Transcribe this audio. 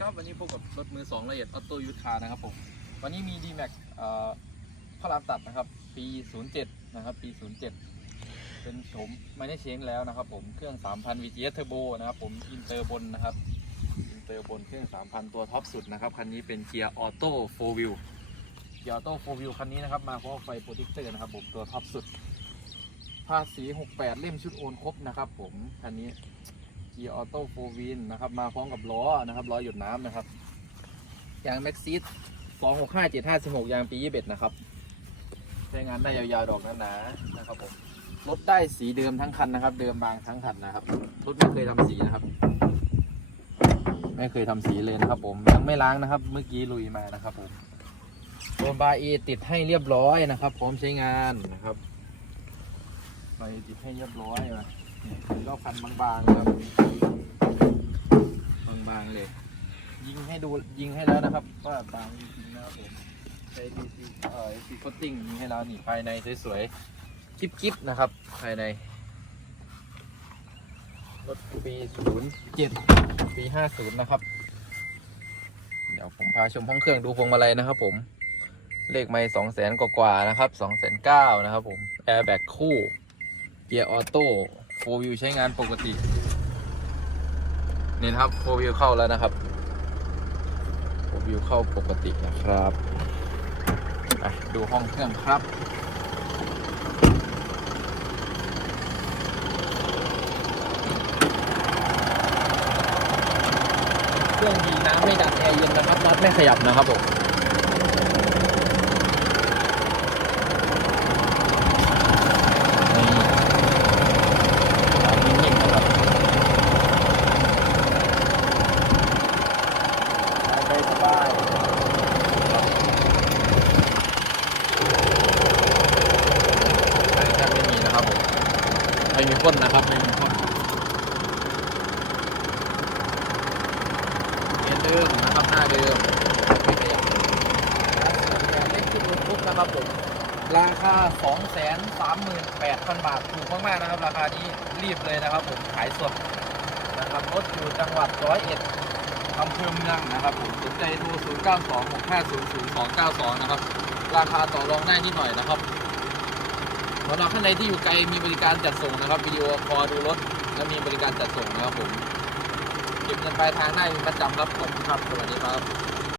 ครับวันนี้พบกับรถมือสองละเอียดออโต้ยูทานะครับผมวันนี้มี d m a x พระรามตัดนะครับ ปี 07 นะครับ ปี 07 เป็นโฉมไม่ได้เชงแล้วนะครับ ผมเครื่อง 3,000 VGS Turbo นะครับผมอินเตอร์บนนะครับอินเตอร์บนเครื่อง 3,000 ตัวท็อปสุดนะครับคันนี้เป็นเกียร์ออโต้4 wheel เกียร์ออโต้4 wheel คันนี้นะครับมาพร้อมไฟโปรเทคเตอร์นะครับผมตัวท็อปสุดภาษี 68 เล่มชุดโอนครบนะครับ ผมคันนี้ กียร์ออโต้โฟวินนะครับ มาพร้อมกับล้อนะครับล้อหยดน้ำนะครับ ยางแม็กซิส265 756ยางปี21นะครับ ใช้งานได้ยาวๆ ดอกหนาๆนะครับผมรถได้สีเดิมทั้งคันนะครับ เดิมบางทั้งคันนะครับรถไม่เคยทำสีนะครับ ไม่เคยทำสีเลยนะครับ ผมยังไม่ล้างนะครับ เมื่อกี้ลุยมานะครับผมโดนบาร์เอติดให้เรียบร้อยนะครับพร้อมใช้งานนะครับไปติดให้เรียบร้อยมา นี่รอบคันบางๆนะครับบางๆเลย ยิงให้ดูยิงให้แล้วนะครับว่าบางจริงๆนะครับผมใช้ดีซีเอ่อซีโคตติ้งยิงให้แล้วนี่ภายในสวยๆกิ๊บๆนะครับ ภายในรถปี07ปี50 นะครับ เดี๋ยวผมพาชมห้องเครื่องดูพวงมาลัยนะครับผม เลขไม่สองแสนกว่าๆนะครับสองแสนเก้านะครับผม แอร์แบ็กคู่ เกียร์ออโต้ โฟวิวใช้งานปกติ นี่นะครับโฟวิวเข้าแล้วนะครับโฟวิวเข้าปกตินะครับไปดูห้องเครื่องครับเครื่องดีน้ำไม่ดันแอร์เย็นนะครับน็อตไม่ขยับนะครับผม นี่นิ่งๆนะครับ ไปสบายแทบไม่มีนะครับผมไม่มีพ่นนะครับไม่มีพ่นเดิมนะครับหน้าเดิมไม่ขยับเล็กที่ดูทุกนะครับผมราคา 238,000 บาท ถูกมาก ๆ นะครับ ราคานี้รีบเลยนะครับผม ขายสดนะครับรถอยู่จังหวัดร้อยเอ็ด อำเภอเมืองนะครับผมสนใจโทร 0926500292 นะครับ ราคาต่อรองได้นิดหน่อยนะครับสำหรับท่านใดที่อยู่ไกลมีบริการจัดส่งนะครับวิดีโอคอลดูรถและมีบริการจัดส่งนะครับผมเก็บเงินปลายทางได้เป็นประจำครับขอบคุณครับสวัสดีครับ